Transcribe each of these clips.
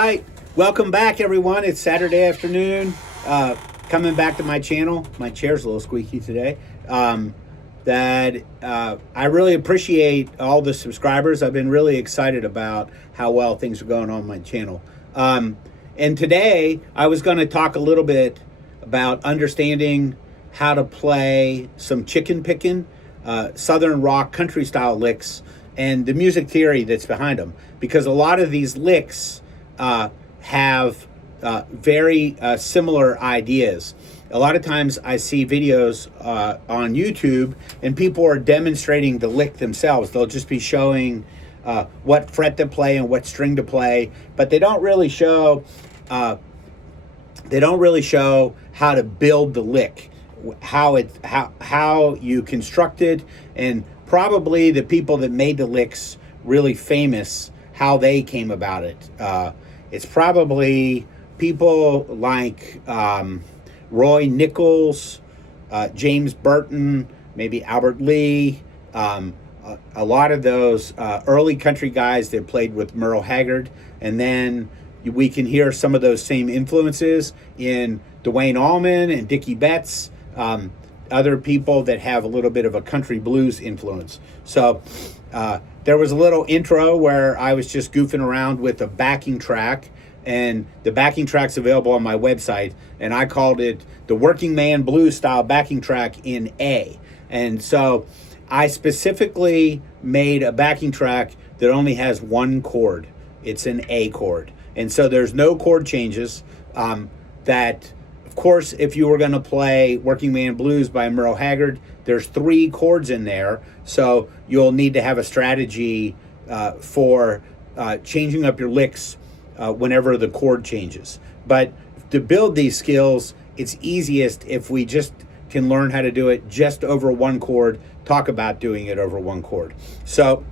right, welcome back, everyone. It's Saturday afternoon. Coming back to my channel. My chair's a little squeaky today. I really appreciate all the subscribers. I've been really excited about how well things are going on my channel. And today, I was going to talk a little bit about understanding how to play some chicken picking, Southern rock country style licks, and the music theory that's behind them. Because a lot of these licks have very similar ideas. A lot of times I see videos on YouTube and people are demonstrating the lick themselves. They'll just be showing what fret to play and what string to play, but they don't really show how to build the lick, how you construct it, and probably the people that made the licks really famous, how they came about it. It's probably people like Roy Nichols, James Burton, maybe Albert Lee, a lot of those early country guys that played with Merle Haggard. And then we can hear some of those same influences in Duane Allman and Dickie Betts, other people that have a little bit of a country blues influence. So there was a little intro where I was just goofing around with a backing track, and the backing track's available on my website, and I called it the Working Man Blues Style Backing Track in A. And so I specifically made a backing track that only has one chord. It's an A chord. And so there's no chord changes. That, of course, if you were going to play Working Man Blues by Merle Haggard, there's 3 chords in there. So you'll need to have a strategy for changing up your licks whenever the chord changes. But to build these skills, it's easiest if we just can learn how to do it just over one chord, talk about doing it over one chord. So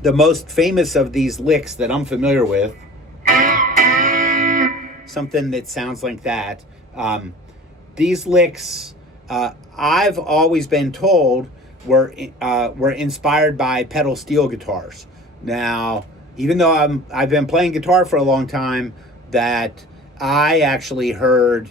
the most famous of these licks that I'm familiar with, something that sounds like that, these licks, I've always been told were inspired by pedal steel guitars. Now, even though I've been playing guitar for a long time, that I actually heard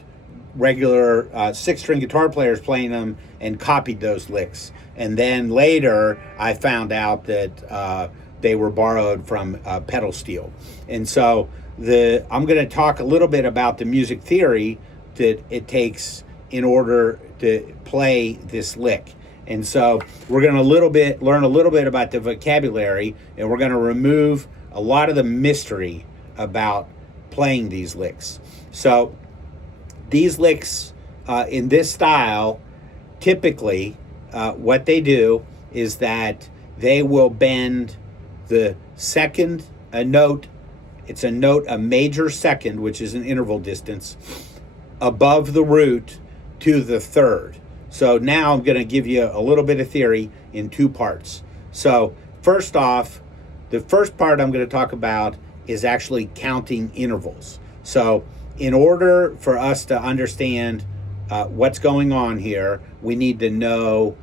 regular 6-string guitar players playing them and copied those licks. And then later, I found out that they were borrowed from pedal steel. And so I'm going to talk a little bit about the music theory that it takes in order to play this lick. And so we're going to learn a little bit about the vocabulary, and we're going to remove a lot of the mystery about playing these licks. So these licks in this style, typically what they do is that they will bend the second, a major second, which is an interval distance, above the root to the third. So now I'm going to give you a little bit of theory in 2 parts. So first off, the first part I'm going to talk about is actually counting intervals. So in order for us to understand what's going on here, we need to know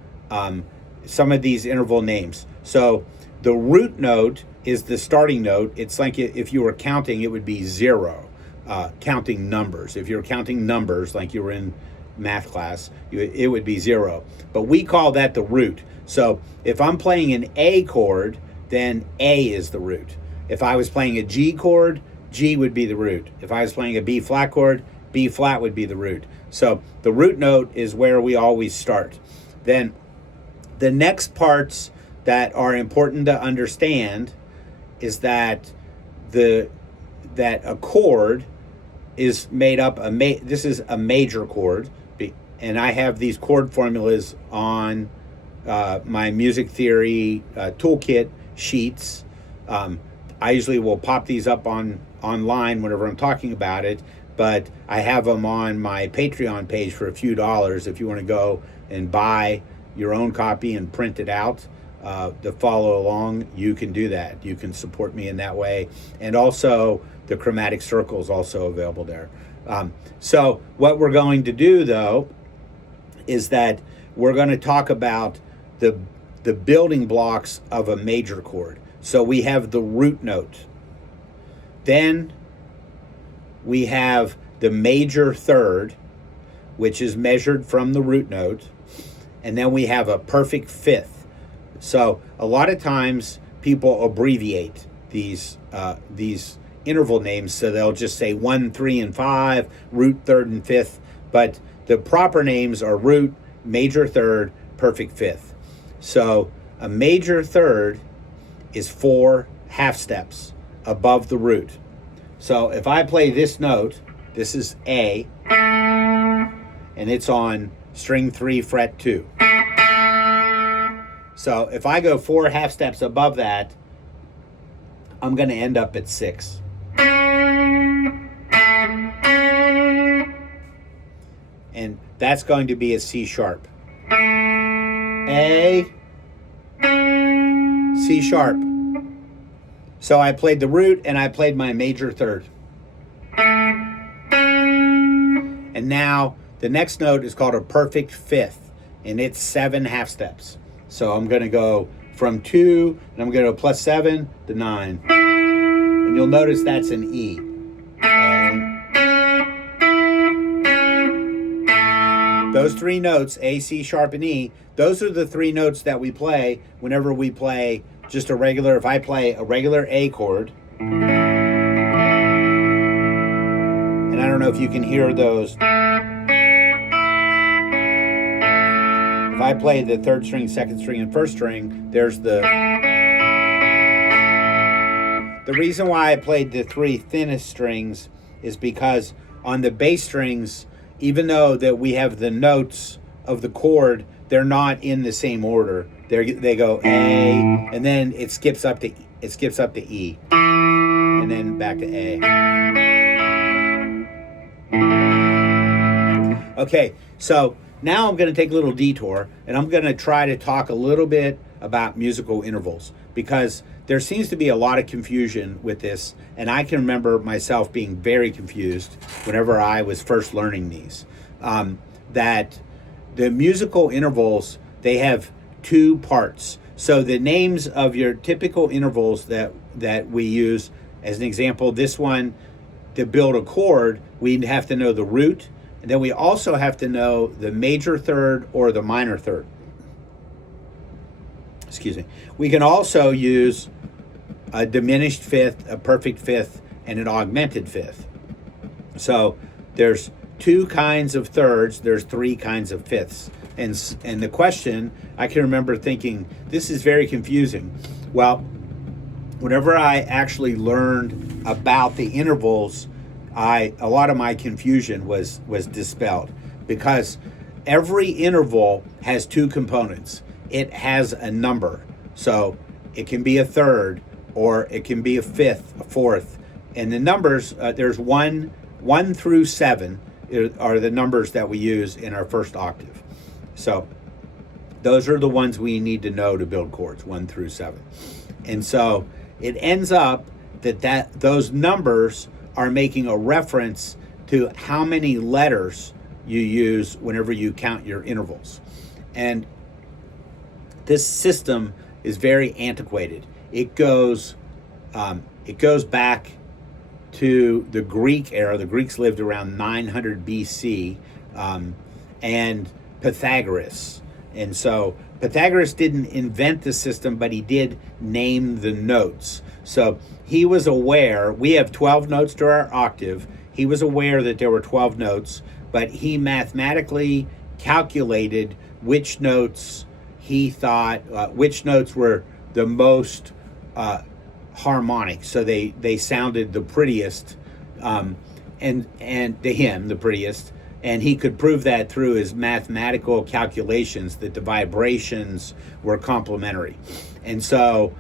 some of these interval names. So the root note is the starting note. It's like if you were counting, it would be 0, counting numbers. If you're counting numbers like you were in math class, it would be 0. But we call that the root. So if I'm playing an A chord, then A is the root. If I was playing a G chord, G would be the root. If I was playing a B flat chord, B flat would be the root. So the root note is where we always start. Then the next parts that are important to understand is that a chord is made up, this is a major chord, and I have these chord formulas on my music theory toolkit sheets. I usually will pop these up online whenever I'm talking about it, but I have them on my Patreon page for a few dollars. If you want to go and buy your own copy and print it out to follow along, you can do that. You can support me in that way. And also the chromatic circle is also available there. So what we're going to do, though, is that we're going to talk about the building blocks of a major chord. So we have the root note. Then we have the major third, which is measured from the root note, and then we have a perfect fifth. So a lot of times people abbreviate these interval names, so they'll just say 1, 3, and 5, root, third, and fifth. But the proper names are root, major third, perfect fifth. So a major third is 4 half steps above the root. So if I play this note, this is A, and it's on string 3, fret 2. So if I go 4 half steps above that, I'm going to end up at 6. And that's going to be a C sharp. A, C sharp. So I played the root and I played my major third. And now the next note is called a perfect fifth, and it's 7 half steps. So I'm going to go from 2, and I'm going to go plus 7 to 9. And you'll notice that's an E. Those 3 notes, A, C sharp, and E, those are the 3 notes that we play whenever we play just a regular, if I play a regular A chord. And I don't know if you can hear those. If I play the 3rd string, 2nd string, and 1st string, there's the reason why I played the 3 thinnest strings is because on the bass strings, even though that we have the notes of the chord, they're not in the same order. They go A, and then it skips up to E, and then back to A. Okay, so now I'm going to take a little detour, and I'm going to try to talk a little bit about musical intervals, because there seems to be a lot of confusion with this, and I can remember myself being very confused whenever I was first learning these. That the musical intervals, they have 2 parts. So the names of your typical intervals that we use, as an example, this one, to build a chord, we'd have to know the root, and then we also have to know the major third or the minor third. Excuse me. We can also use a diminished fifth, a perfect fifth, and an augmented fifth. So there's 2 kinds of thirds, there's 3 kinds of fifths. And the question, I can remember thinking, this is very confusing. Well, whenever I actually learned about the intervals, a lot of my confusion was dispelled, because every interval has 2 components. It has a number. So it can be a third, or it can be a fifth, a fourth. And the numbers, there's 1 through 7 are the numbers that we use in our first octave. So those are the ones we need to know to build chords, 1 through 7. And so it ends up that those numbers are making a reference to how many letters you use whenever you count your intervals. And this system is very antiquated. It goes back to the Greek era. The Greeks lived around 900 BC, and Pythagoras. And so Pythagoras didn't invent the system, but he did name the notes. So he was aware, we have 12 notes to our octave. He was aware that there were 12 notes, but he mathematically calculated which notes he thought, which notes were the most harmonic. So they sounded the prettiest, and to him, the prettiest. And he could prove that through his mathematical calculations that the vibrations were complementary. And so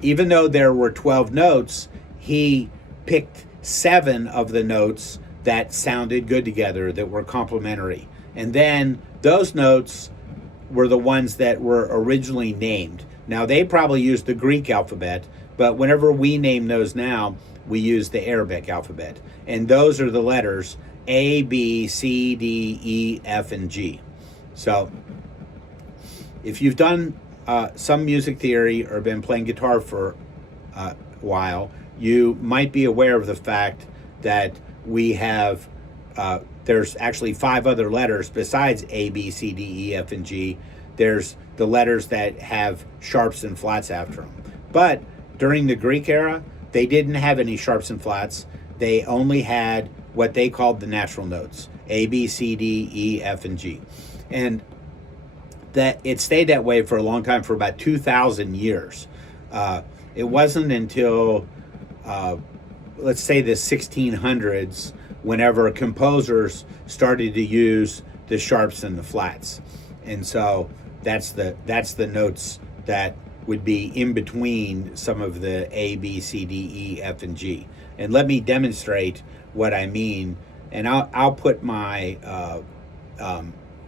even though there were 12 notes, he picked 7 of the notes that sounded good together, that were complementary. And then those notes were the ones that were originally named. Now, they probably used the Greek alphabet, but whenever we name those now, we use the Arabic alphabet. And those are the letters A, B, C, D, E, F, and G. So if you've done some music theory or been playing guitar for a while, you might be aware of the fact that we have, there's actually 5 other letters besides A, B, C, D, E, F, and G. There's the letters that have sharps and flats after them. But during the Greek era, they didn't have any sharps and flats. They only had what they called the natural notes, A, B, C, D, E, F, and G. And that it stayed that way for a long time, for about 2,000 years. It wasn't until, let's say, the 1600s, whenever composers started to use the sharps and the flats. And so that's the notes that would be in between some of the A, B, C, D, E, F, and G. And let me demonstrate what I mean. And I'll put my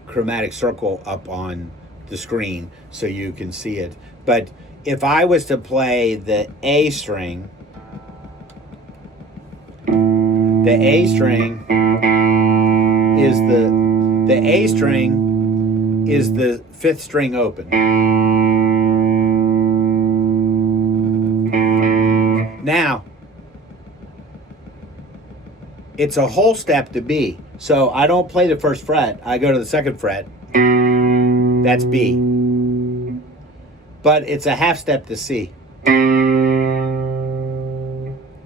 chromatic circle up on the screen so you can see it. But if I was to play the A string, the A string is the 5th string open. Now, it's a whole step to B. So I don't play the 1st fret, I go to the 2nd fret. That's B. But it's a half step to C. A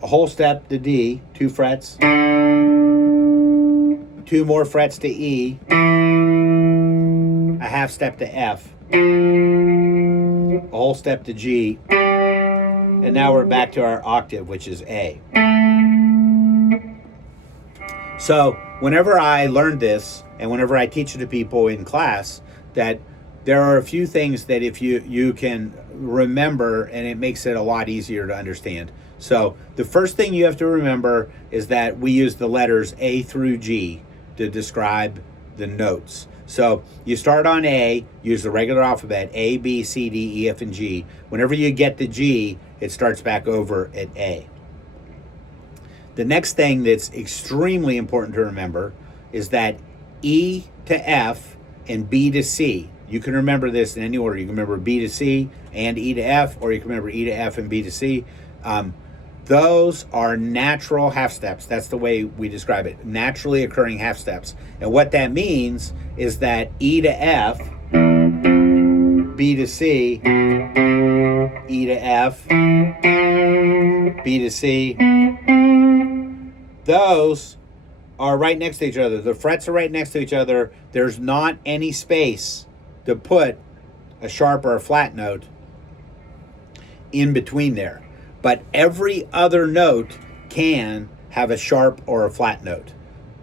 whole step to D, 2 frets. 2 more frets to E. A half step to F. A whole step to G. And now we're back to our octave, which is A. So whenever I learned this, and whenever I teach it to people in class, that there are a few things that if you can remember, and it makes it a lot easier to understand. So the first thing you have to remember is that we use the letters A through G to describe the notes. So you start on A, use the regular alphabet, A, B, C, D, E, F, and G. Whenever you get to G, it starts back over at A. The next thing that's extremely important to remember is that E to F and B to C, you can remember this in any order. You can remember B to C and E to F, or you can remember E to F and B to C. Those are natural half steps. That's the way we describe it, naturally occurring half steps. And what that means is that E to F, B to C, E to F, B to C, those are right next to each other. The frets are right next to each other. There's not any space to put a sharp or a flat note in between there. But every other note can have a sharp or a flat note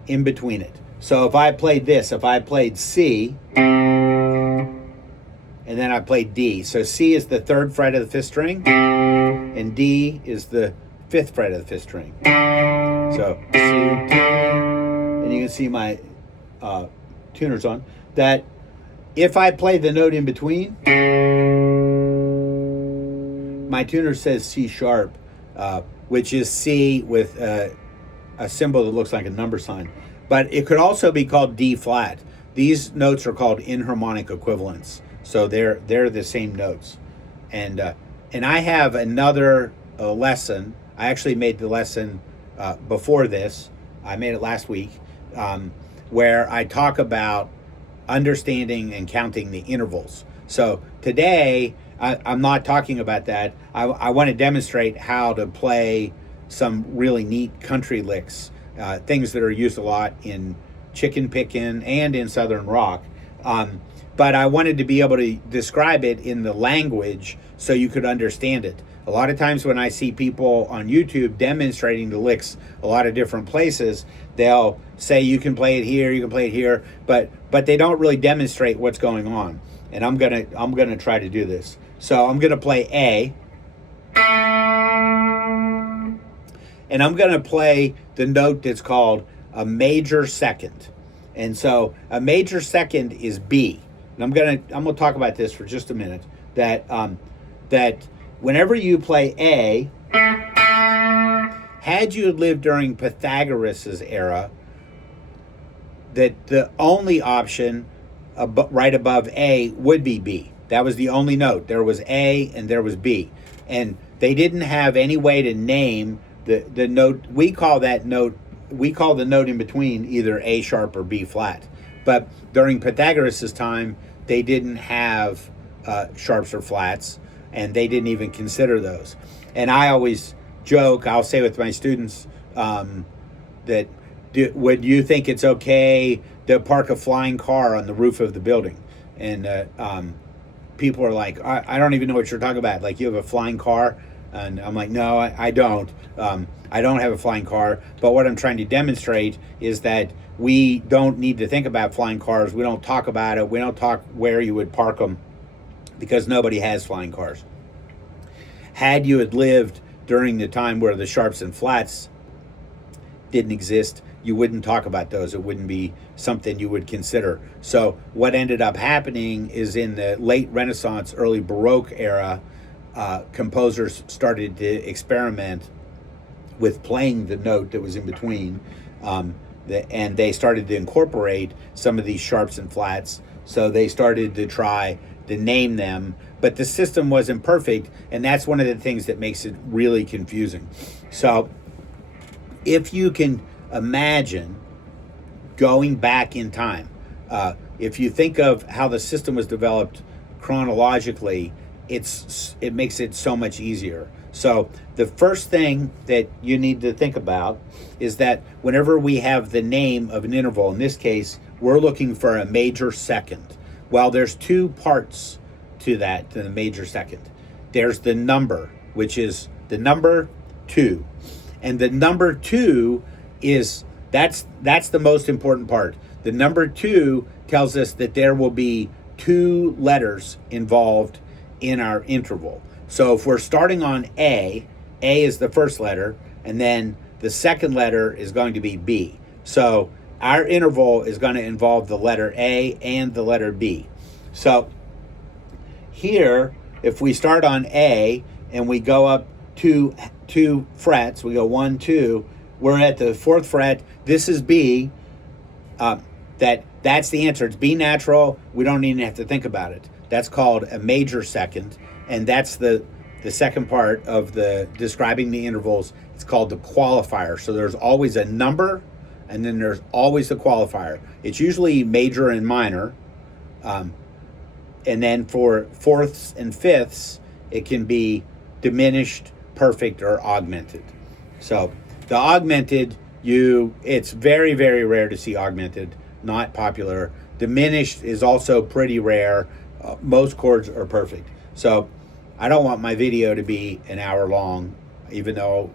in between it. So if I played this, if I played C, and then I played D. So C is the 3rd fret of the 5th string, and D is the 5th fret of the 5th string. So C, and you can see my tuners on, that if I play the note in between, my tuner says C sharp, which is C with a symbol that looks like a number sign. But it could also be called D flat. These notes are called inharmonic equivalents. So they're the same notes. And I have another lesson. I actually made the lesson before this. I made it last week, where I talk about understanding and counting the intervals. So today, I'm not talking about that. I want to demonstrate how to play some really neat country licks, things that are used a lot in chicken pickin' and in Southern rock. But I wanted to be able to describe it in the language so you could understand it. A lot of times when I see people on YouTube demonstrating the licks a lot of different places, they'll say you can play it here, you can play it here, but they don't really demonstrate what's going on. And I'm gonna try to do this. So I'm gonna play A, and I'm gonna play the note that's called a major second. And so a major second is B. And I'm gonna talk about this for just a minute. That whenever you play A, had you lived during Pythagoras' era, that the only option right above A would be B. That was the only note. There was A and there was B. And they didn't have any way to name the note. We call that note we call the note in between either A sharp or B flat. But during Pythagoras' time, they didn't have sharps or flats, and they didn't even consider those. And I always joke, I'll say with my students, that would you think it's okay to park a flying car on the roof of the building? And people are like, I don't even know what you're talking about. Like, you have a flying car? And I'm like, no, I don't. I don't have a flying car. But what I'm trying to demonstrate is that we don't need to think about flying cars. We don't talk about it. We don't talk where you would park them, because nobody has flying cars. Had you had lived during the time where the sharps and flats didn't exist, you wouldn't talk about those. It wouldn't be something you would consider. So what ended up happening is, in the late Renaissance, early Baroque era, composers started to experiment with playing the note that was in between, and they started to incorporate some of these sharps and flats. So they started to try to name them, but the system wasn't perfect, and that's one of the things that makes it really confusing. So if you can imagine going back in time, if you think of how the system was developed chronologically, it makes it so much easier. So the first thing that you need to think about is that whenever we have the name of an interval, in this case, we're looking for a major second. Well, there's two parts to that, to the major second. There's the number, which is the number 2. And the number 2 is, that's the most important part. The number 2 tells us that there will be 2 letters involved in our interval. So if we're starting on A is the first letter, and then the second letter is going to be B. So our interval is going to involve the letter A and the letter B. So here, if we start on A and we go up two frets, we go 1, 2, we're at the 4th fret. This is B. That's the answer. It's B natural. We don't even have to think about it. That's called a major second, and that's the second part of the describing the intervals. It's called the qualifier. So there's always a number, and then there's always a qualifier. It's usually major and minor, and then for 4ths and 5ths, it can be diminished, perfect, or augmented. So the augmented, it's very, very rare to see augmented, not popular. Diminished is also pretty rare. Most chords are perfect. So I don't want my video to be an hour long, even though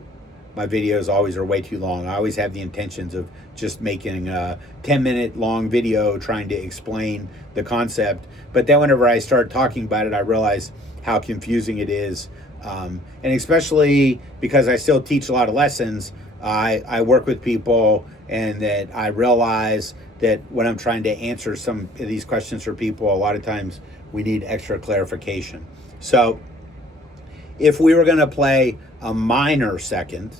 my videos always are way too long. I always have the intentions of just making a 10-minute long video trying to explain the concept. But then whenever I start talking about it, I realize how confusing it is. And especially because I still teach a lot of lessons, I work with people, and that I realize that when I'm trying to answer some of these questions for people, a lot of times we need extra clarification. So if we were going to play a minor second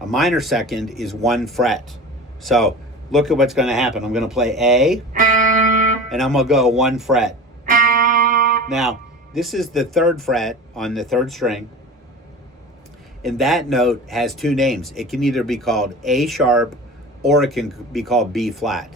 is 1 fret. So look at what's going to happen. I'm going to play A, and I'm going to go 1 fret. Now, this is the 3rd fret on the 3rd string, and that note has 2 names. It can either be called A sharp, or it can be called B flat.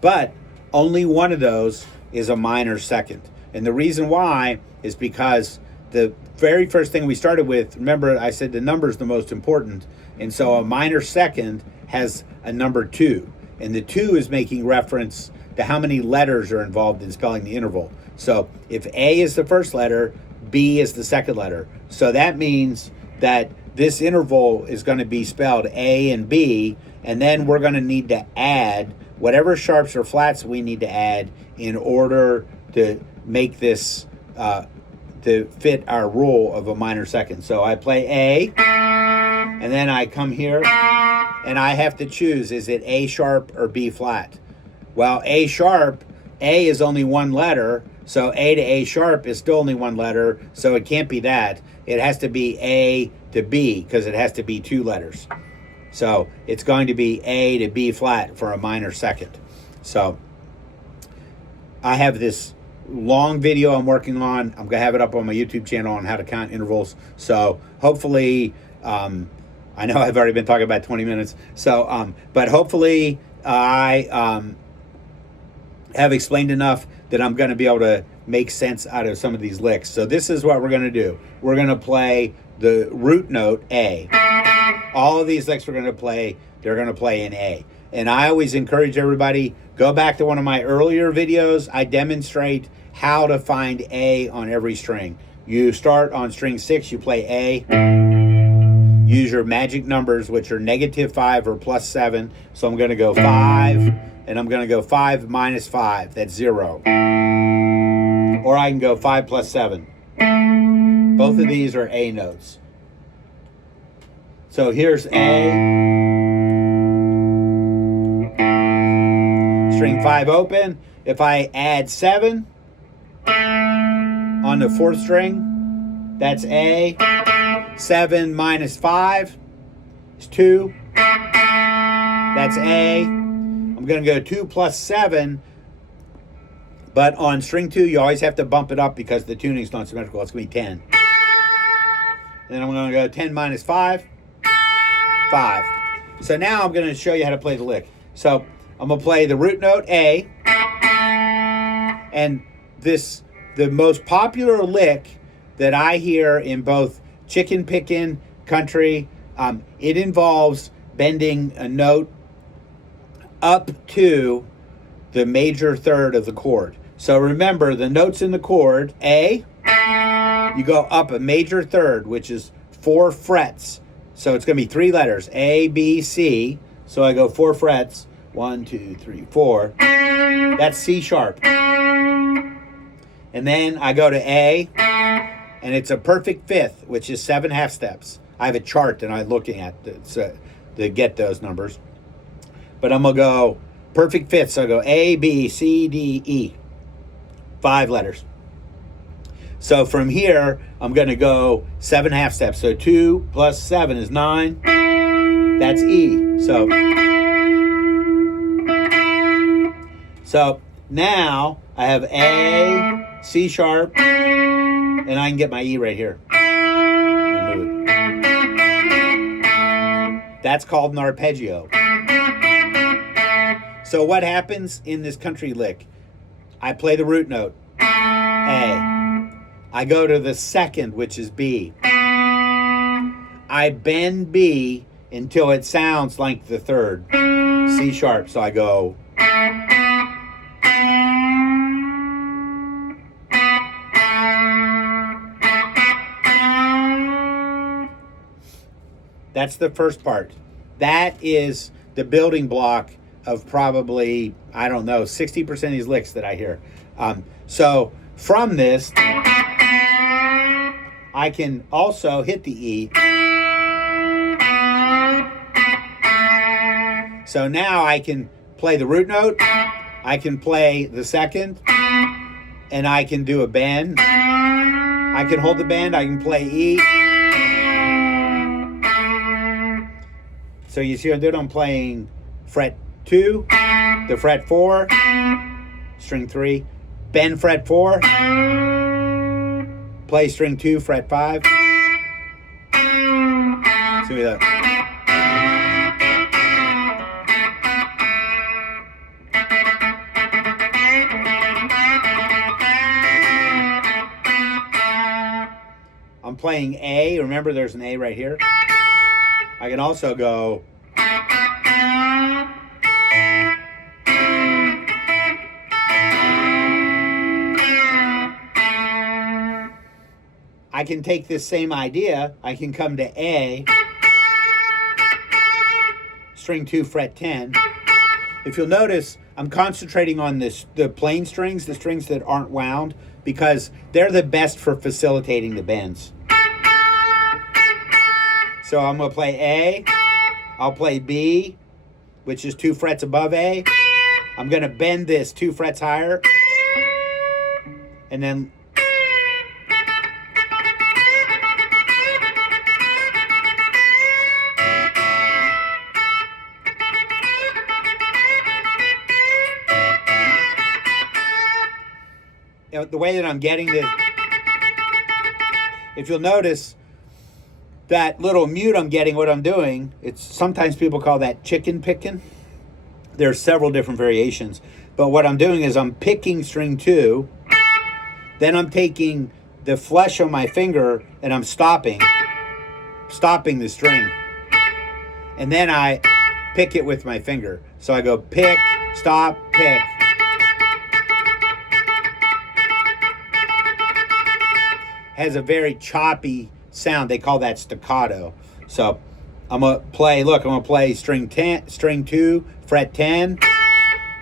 But only one of those is a minor second. And the reason why is because the very first thing we started with, remember I said the number is the most important, and so a minor second has a number 2, and the 2 is making reference to how many letters are involved in spelling the interval. So if A is the first letter, B is the second letter. So that means that this interval is going to be spelled A and B, and then we're going to need to add whatever sharps or flats we need to add in order to make this to fit our rule of a minor second. So I play A, and then I come here, and I have to choose, is it A sharp or B flat? Well, A sharp, A is only 1 letter, so A to A sharp is still only 1 letter, so it can't be that. It has to be A to B, because it has to be 2 letters. So it's going to be A to B flat for a minor second. So I have this long video I'm working on. I'm going to have it up on my YouTube channel on how to count intervals. So hopefully I know I've already been talking about 20 minutes. So, but hopefully I have explained enough that I'm going to be able to make sense out of some of these licks. So this is what we're going to do. We're going to play the root note A. All of these licks we're going to play, they're going to play in A. And I always encourage everybody, go back to one of my earlier videos. I demonstrate how to find A on every string. You start on string 6, you play A. Use your magic numbers, which are -5 or +7. So I'm going to go 5, and I'm going to go 5 minus 5. That's 0. Or I can go 5 plus 7. Both of these are A notes. So here's A. String 5 open. If I add 7 on the 4th string, that's A. 7 minus 5 is 2. That's A. I'm going to go 2 plus 7. But on string 2, you always have to bump it up because the tuning's not symmetrical. It's going to be 10. Then I'm going to go 10 minus 5. 5. So now I'm going to show you how to play the lick. So I'm going to play the root note A. And the most popular lick that I hear in both chicken picking country, it involves bending a note up to the major third of the chord. So remember, the notes in the chord, A, you go up a major third, which is 4 frets. So it's going to be 3 letters, A, B, C. So I go 4 frets, 1, 2, 3, 4. That's C sharp. And then I go to A, and it's a perfect 5th, which is 7 half steps. I have a chart that I'm looking at to get those numbers. But I'm going to go perfect 5th, so I go A, B, C, D, E. 5 letters. So from here, I'm going to go 7 half steps. So 2 plus 7 is 9. That's E. So now I have A, C sharp, and I can get my E right here. That's called an arpeggio. So what happens in this country lick? I play the root note, A. I go to the second, which is B. I bend B until it sounds like the third, C sharp. So I go. That's the first part. That is the building block of probably, I don't know, 60% of these licks that I hear. So from this, I can also hit the E. So now I can play the root note, I can play the second, and I can do a bend. I can hold the bend, I can play E. So you see what I'm doing? I'm playing fret 2, the fret 4, string 3, bend fret 4, play string 2, fret 5. See that? I'm playing A. Remember, there's an A right here. I can also go. I can take this same idea. I can come to A, string 2, fret 10. If you'll notice, I'm concentrating on the plain strings, the strings that aren't wound, because they're the best for facilitating the bends. So I'm going to play A. I'll play B, which is 2 frets above A. I'm going to bend this 2 frets higher. And then the way that I'm getting this, if you'll notice, that little mute I'm getting, what I'm doing, it's sometimes people call that chicken picking. There's several different variations. But what I'm doing is I'm picking string 2, then I'm taking the flesh on my finger and I'm stopping the string. And then I pick it with my finger. So I go pick, stop, pick. Has a very choppy sound. They call that staccato. So I'm gonna play string 2, fret 10.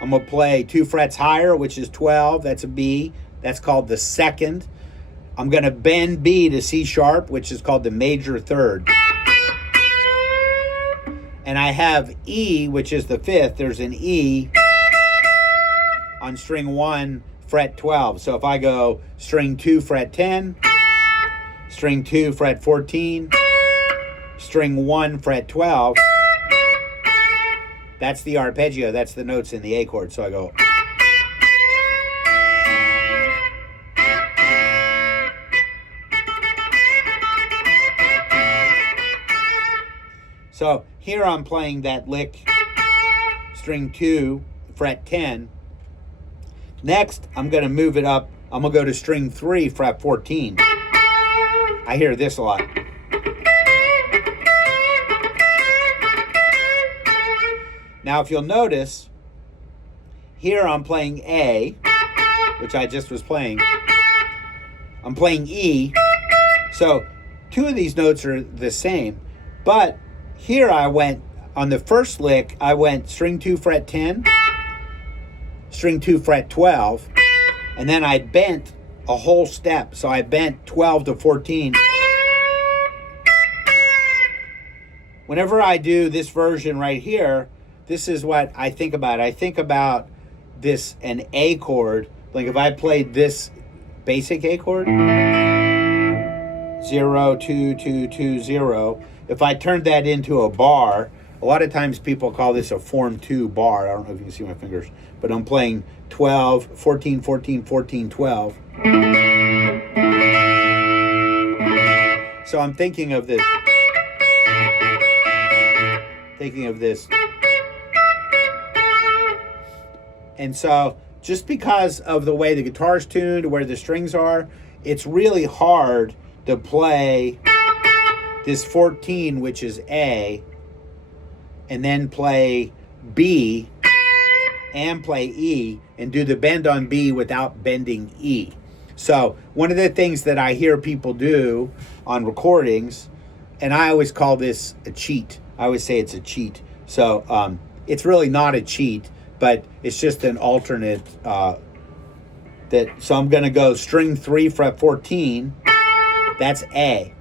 I'm gonna play 2 frets higher, which is 12. That's a B. That's called the second. I'm gonna bend B to C sharp, which is called the major third. And I have E, which is the fifth. There's an E on string 1, fret 12. So if I go string 2, fret 10, string 2, fret 14, string 1, fret 12, that's the arpeggio. That's the notes in the A chord. So I go. So here I'm playing that lick, string 2, fret 10. Next, I'm going to move it up. I'm going to go to string 3, fret 14. I hear this a lot. Now, if you'll notice, here I'm playing A, which I just was playing. I'm playing E. So 2 of these notes are the same, but here I went, on the first lick, I went string 2, fret 10, string 2, fret 12, and then I bent a whole step. So I bent 12 to 14. Whenever I do this version right here, this is what I think about. I think about this, an A chord. Like if I played this basic A chord, 0, 2, 2, 2, 0. If I turned that into a bar, a lot of times people call this a form 2 bar. I don't know if you can see my fingers, but I'm playing 12, 14, 14, 14, 12. So I'm thinking of this. And so just because of the way the guitar's tuned, where the strings are, it's really hard to play this 14, which is A, and then play B and play E and do the bend on B without bending E. So one of the things that I hear people do on recordings, and I always call this a cheat. I always say it's a cheat. So it's really not a cheat, but it's just an alternate. So I'm going to go string 3, fret 14. That's A.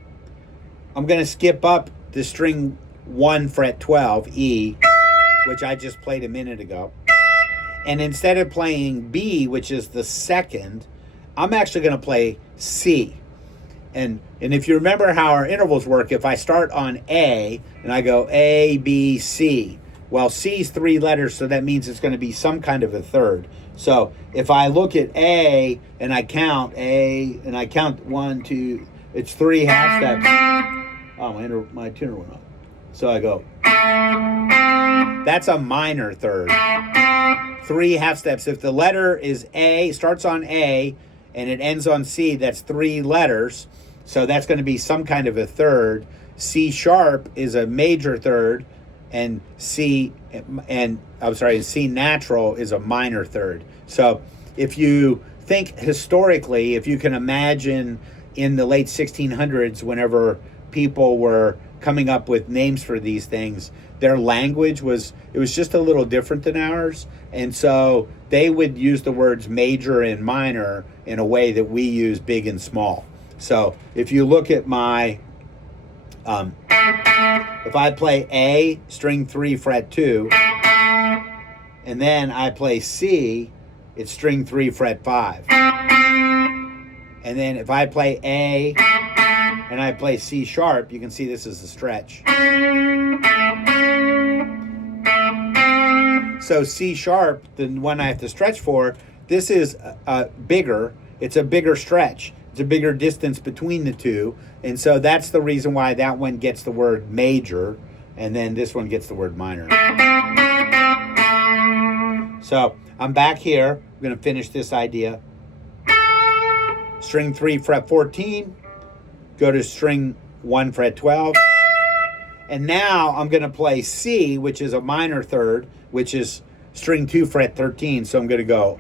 I'm going to skip up the string 1, fret 12, E, which I just played a minute ago. And instead of playing B, which is the second, I'm actually going to play C. And if you remember how our intervals work, if I start on A and I go A, B, C, well, C's 3 letters, so that means it's going to be some kind of a third. So if I look at A and I count 1, 2, it's 3 half steps. Oh, my tuner went off. So I go. That's a minor third. 3 half steps. If the letter is A, starts on A, and it ends on C, that's 3 letters. So that's going to be some kind of a third. C sharp is a major third, and C natural is a minor third. So if you think historically, if you can imagine in the late 1600s, whenever people were coming up with names for these things, their language was just a little different than ours. And so they would use the words major and minor in a way that we use big and small. So if you look at my, if I play A, string 3, fret 2, and then I play C, it's string 3, fret 5. And then if I play A and I play C sharp, you can see this is a stretch. So C sharp, the one I have to stretch for, this is bigger. It's a bigger stretch. It's a bigger distance between the two. And so that's the reason why that one gets the word major, and then this one gets the word minor. So I'm back here. I'm going to finish this idea. String 3, fret 14. Go to string 1, fret 12. And now I'm going to play C, which is a minor third, which is string 2, fret 13. So I'm going to go.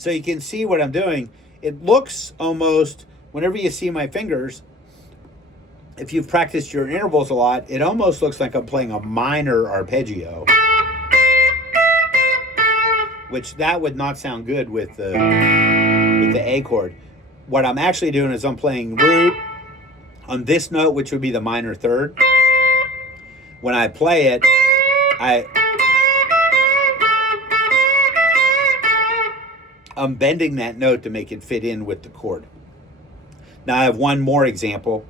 So you can see what I'm doing. It looks almost, whenever you see my fingers, if you've practiced your intervals a lot, it almost looks like I'm playing a minor arpeggio, which that would not sound good with the A chord. What I'm actually doing is I'm playing root on this note, which would be the minor third. When I play it, I'm bending that note to make it fit in with the chord. Now I have one more example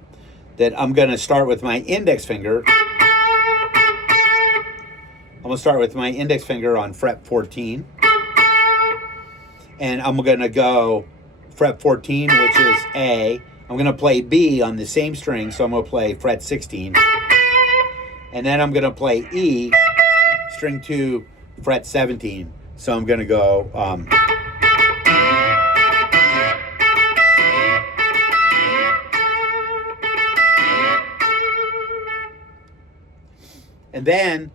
that I'm going to start with my index finger. I'm going to start with my index finger on fret 14. And I'm going to go fret 14, which is A. I'm going to play B on the same string, so I'm going to play fret 16. And then I'm going to play E, string 2, fret 17. So I'm going to go... And then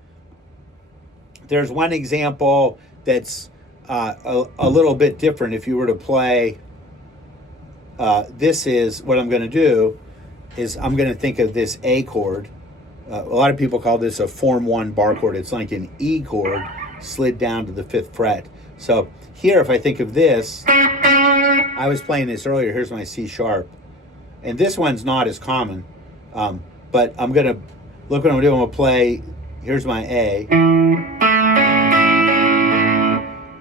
there's one example that's a little bit different. If you were to play, this is what I'm going to do is I'm going to think of this A chord. A lot of people call this a form 1 bar chord. It's like an E chord slid down to the 5th fret. So here, if I think of this, I was playing this earlier. Here's my C sharp. And this one's not as common, but I'm going to, look what I'm doing. I'm going to play, here's my A.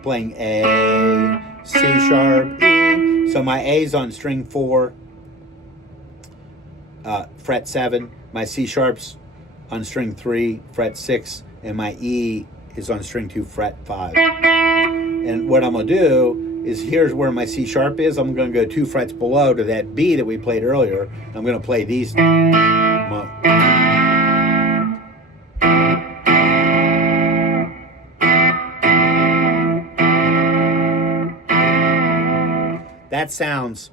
Playing A, C sharp, E. So my A's on string 4, fret 7. My C sharp's on string 3, fret 6. And my E is on string 2, fret 5. And what I'm going to do is, here's where my C sharp is. I'm going to go 2 frets below to that B that we played earlier. I'm going to play these. That sounds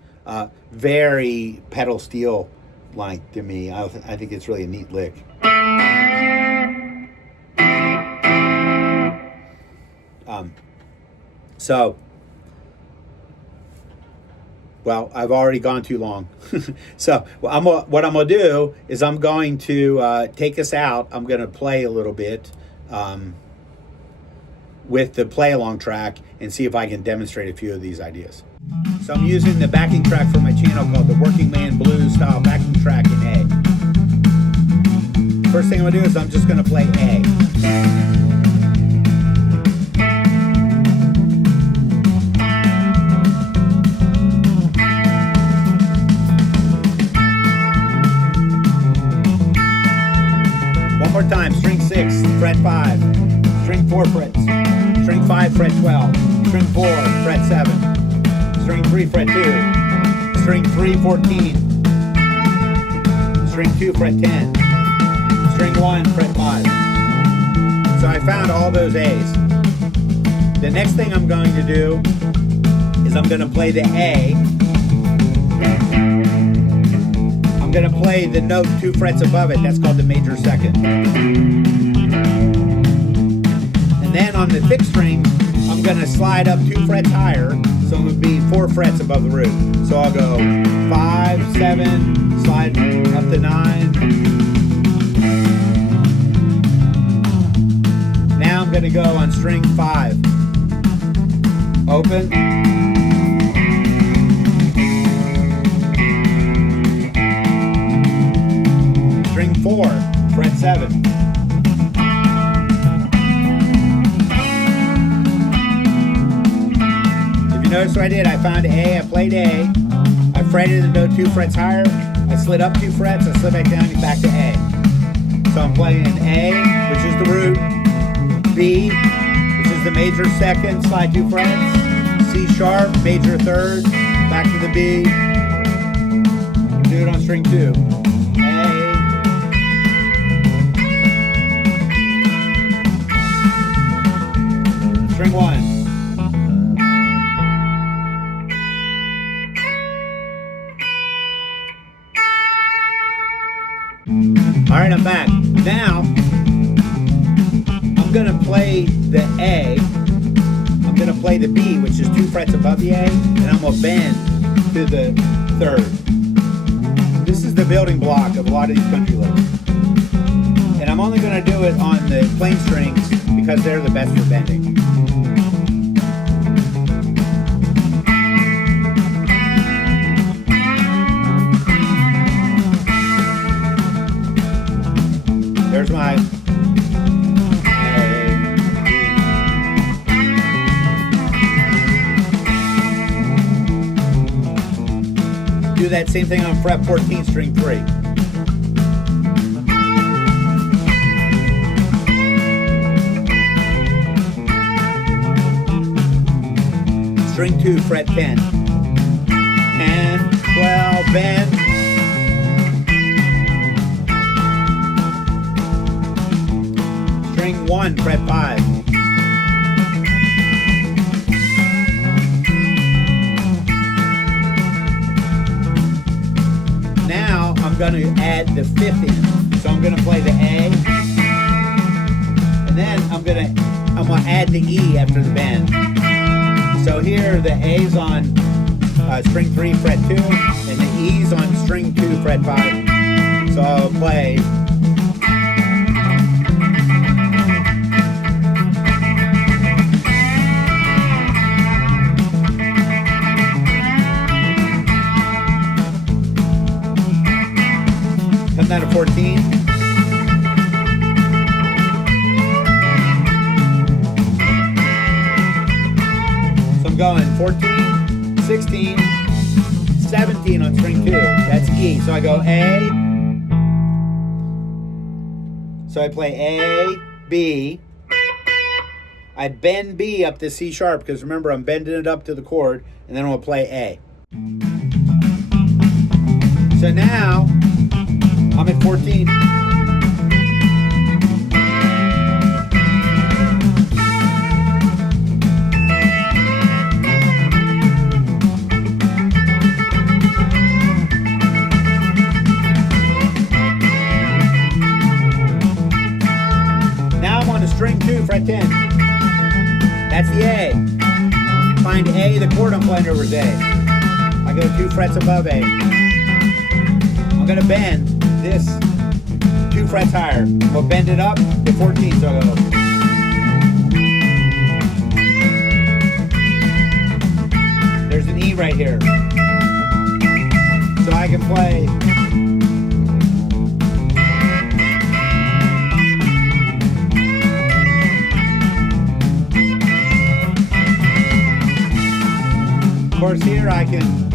very pedal steel like to me. I think it's really a neat lick. So, well, I've already gone too long. So what I'm going to do is I'm going to take us out. I'm going to play a little bit with the play along track and see if I can demonstrate a few of these ideas. So I'm using the backing track for my channel called the Working Man Blues Style Backing Track in A. First thing I'm going to do is I'm just going to play A. One more time, string 6, fret 5, string 4 frets, string 5, fret 12, string 4, fret 7, string 3, fret 2, string 3, 14, string 2, fret 10, string 1, fret 5. So I found all those A's. The next thing I'm going to do is I'm going to play the A. I'm going to play the note 2 frets above it. That's called the major second. And then on the 5th string, I'm going to slide up 2 frets higher. So it would be 4 frets above the root. So I'll go 5, 7, slide up to 9. Now I'm going to go on string 5. Open. String 4, fret 7. If you notice what I did, I found A, I played A, I fretted the note 2 frets higher, I slid up 2 frets, I slid back down, and back to A. So I'm playing A, which is the root, B, which is the major second, slide 2 frets, C sharp, major third, back to the B. Do it on string 2. A, string 1. All right, I'm back. Now, I'm gonna play the A, I'm gonna play the B, which is 2 frets above the A, and I'm gonna bend to the 3rd. This is the building block of a lot of these country licks. And I'm only gonna do it on the plain strings because they're the best for bending. There's my A, B. Do that same thing on fret 14, string 3. String 2, fret 10. 10, 12, bend. String 1, fret 5. Now I'm going to add the 5th in. So I'm going to play the A, and then I'm going to add the E after the bend. So here the A's on string 3, fret 2, and the E's on string 2, fret 5. So I'll play. Come down to 14. So I'm going 14, 16, 17 on string 2. That's E. So I go A. So I play A, B. I bend B up to C sharp because remember I'm bending it up to the chord, and then I'm going to play A. So now I'm at 14. Now I'm on the string 2, fret 10. That's the A. Find A, the chord I'm playing over is A. I go 2 frets above A. I'm going to bend this 2 frets higher. We'll bend it up to 14, so I'll go. There's an E right here. So I can play. Of course, here I can.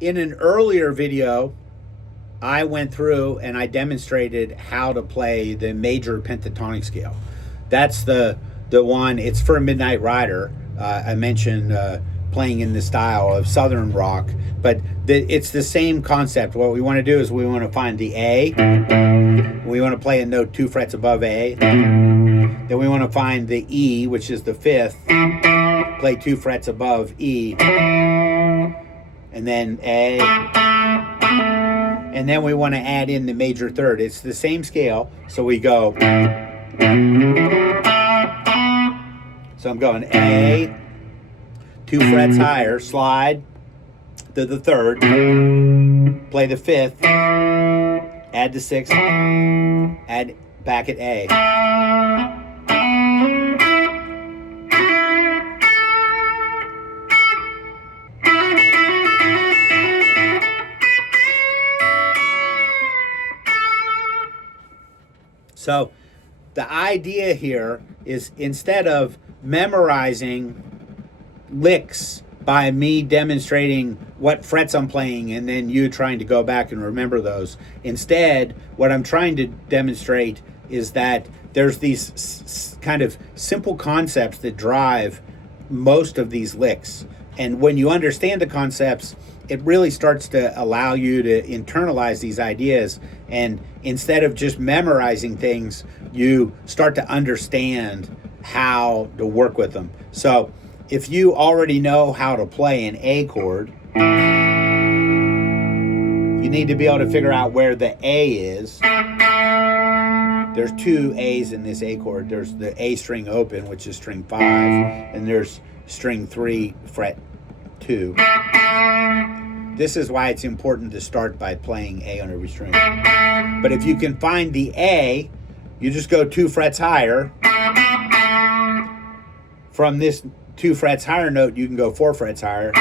In an earlier video, I went through and I demonstrated how to play the major pentatonic scale. That's the one, it's for a Midnight Rider. I mentioned playing in the style of Southern rock, but it's the same concept. What we want to do is we want to find the A. We want to play a note 2 frets above A. Then we want to find the E, which is the 5th. Play 2 frets above E. And then A, and then we want to add in the major third. It's the same scale, so we go. So I'm going A, 2 frets higher, slide to the 3rd, play the 5th, add the 6th, add back at A. So the idea here is, instead of memorizing licks by me demonstrating what frets I'm playing and then you trying to go back and remember those, instead what I'm trying to demonstrate is that there's these kind of simple concepts that drive most of these licks. And when you understand the concepts, it really starts to allow you to internalize these ideas. And instead of just memorizing things, you start to understand how to work with them. So if you already know how to play an A chord, you need to be able to figure out where the A is. There's two A's in this A chord. There's the A string open, which is string 5, and there's string 3, fret 2. This is why it's important to start by playing A on every string. But if you can find the A, you just go 2 frets higher. From this 2 frets higher note, you can go 4 frets higher.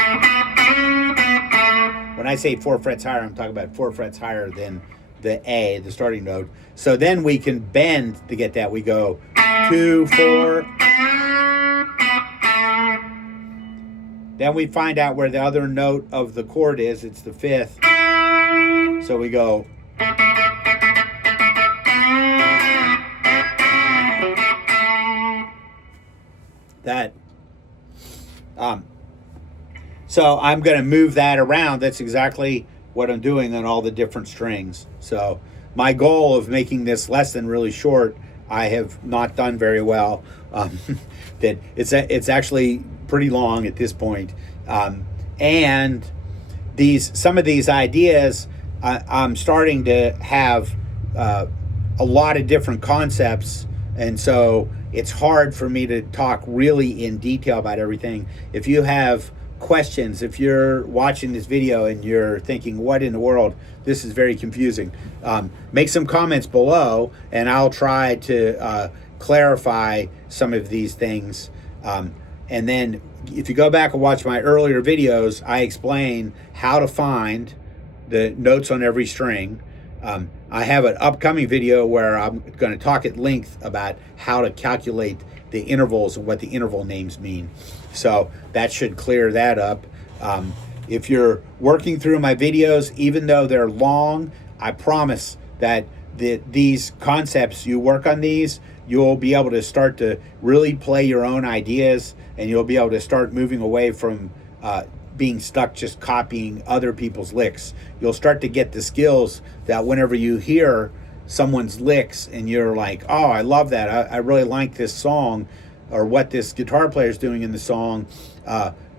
When I say 4 frets higher, I'm talking about 4 frets higher than the A, the starting note. So then we can bend to get that. We go 2, 4. Then we find out where the other note of the chord is. It's the 5th. So we go. That. So I'm going to move that around. That's exactly what I'm doing on all the different strings. So my goal of making this lesson really short, I have not done very well. That it's actually pretty long at this point. And some of these ideas, I'm starting to have a lot of different concepts, and so it's hard for me to talk really in detail about everything. If you have questions, if you're watching this video and you're thinking, what in the world, this is very confusing, make some comments below and I'll try to clarify some of these things. And then if you go back and watch my earlier videos, I explain how to find the notes on every string. I have an upcoming video where I'm going to talk at length about how to calculate the intervals and what the interval names mean. So that should clear that up. If you're working through my videos, even though they're long, I promise that these concepts, you work on these, you'll be able to start to really play your own ideas, and you'll be able to start moving away from being stuck just copying other people's licks. You'll start to get the skills that whenever you hear someone's licks and you're like, oh, I love that, I really like this song, or what this guitar player is doing in the song,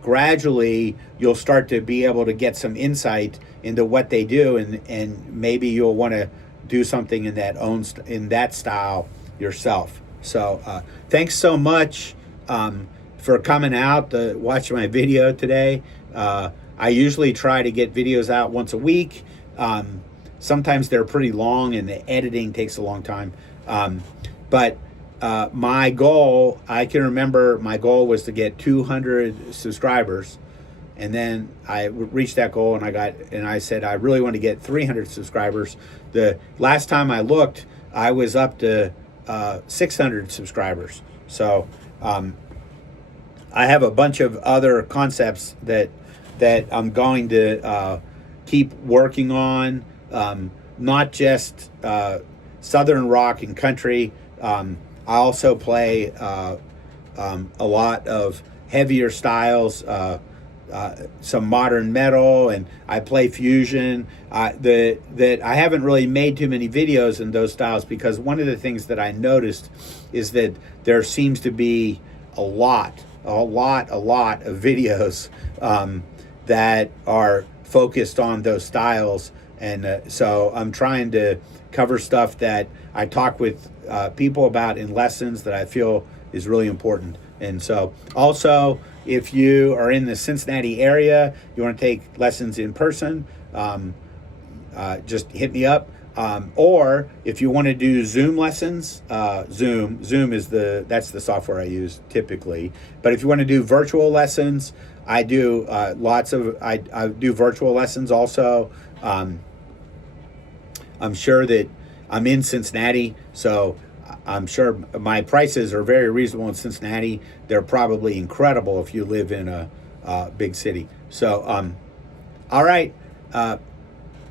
gradually you'll start to be able to get some insight into what they do, and maybe you'll want to do something in that style yourself. So thanks so much for coming out to watch my video today. I usually try to get videos out once a week. Sometimes they're pretty long and the editing takes a long time. But my goal, I can remember my goal was to get 200 subscribers. And then I reached that goal and I said, I really want to get 300 subscribers. The last time I looked, I was up to 600 subscribers. So I have a bunch of other concepts that I'm going to keep working on, not just Southern rock and country. I also play a lot of heavier styles, some modern metal, and I play fusion. That I haven't really made too many videos in those styles, because one of the things that I noticed is that there seems to be a lot of videos that are focused on those styles. And so I'm trying to cover stuff that I talk with people about in lessons that I feel is really important. And so also, if you are in the Cincinnati area, you want to take lessons in person, just hit me up. Or if you want to do Zoom lessons, Zoom is that's the software I use typically. But if you want to do virtual lessons, I do I do virtual lessons also. I'm sure that I'm in Cincinnati, so I'm sure my prices are very reasonable in Cincinnati. They're probably incredible if you live in a big city. So, all right.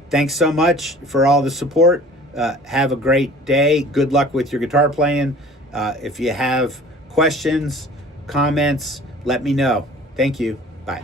Thanks so much for all the support. Have a great day. Good luck with your guitar playing. If you have questions, comments, let me know. Thank you. Bye.